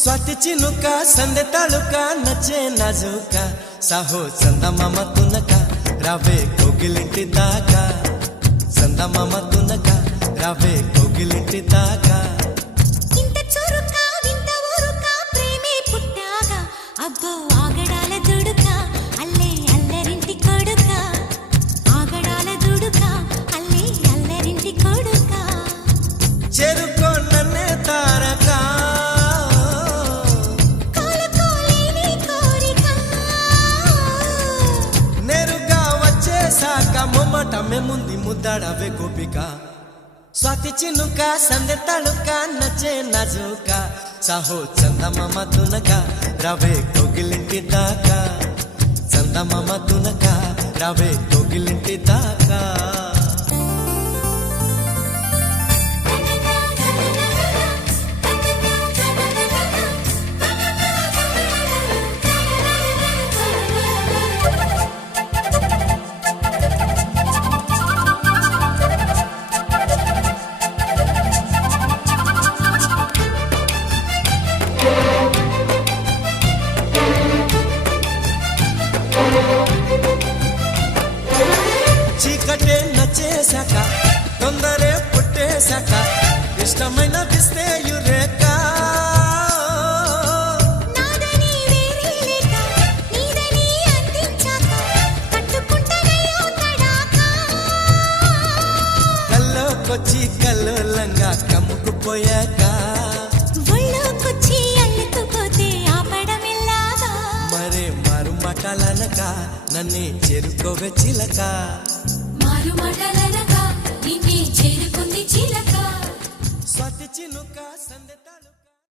स्वाति चिनुका संदे तालुका नचे नाजुका साहो चंदा मामा तुनका रावे कोगिलिंटी दाका चंदा मामा तुनका रावे कोगिलिंटी दाका इंत चुरुका विंत ऊरुका प्रेमे पुट्टागा अब्बो आगडाల దుడుకా అల్లే అల్లరింటి కొడుకా ఆగడాల దుడుకా అల్లే అల్లరింటి కొడుకా చెరుకో నన్నే తారకా में मुंदी मुद्दाड़ावे गोपिका स्वाति चिनुका संदे तालुका नचे नाजुका साहो चंदा मामा तुनका रावे कोगिलिंटी दाका चंदा मामा तुनका रावे कोगिलिंटी दाका చీకటే నచ్చేశాక తొందరే పుట్టేశాక ఇష్టమైన దిస్తే యురేక నాదని వేరే లేక నీదని అందించాక కట్టుకుంటనయ్యో తడాక కల్లోకొచ్చి కల్లోలంగా కమ్ముకుపోయాక ఒళ్ళోకొచ్చి అల్లుకుపోతే ఆపడమిల్లాగా మరే మారు మాటలనక నన్నే చేరుకోవే చిలక మారు మాటలనక నిన్నే చేరుకుంది చిలక స్వాతి చినుక సందె తాళు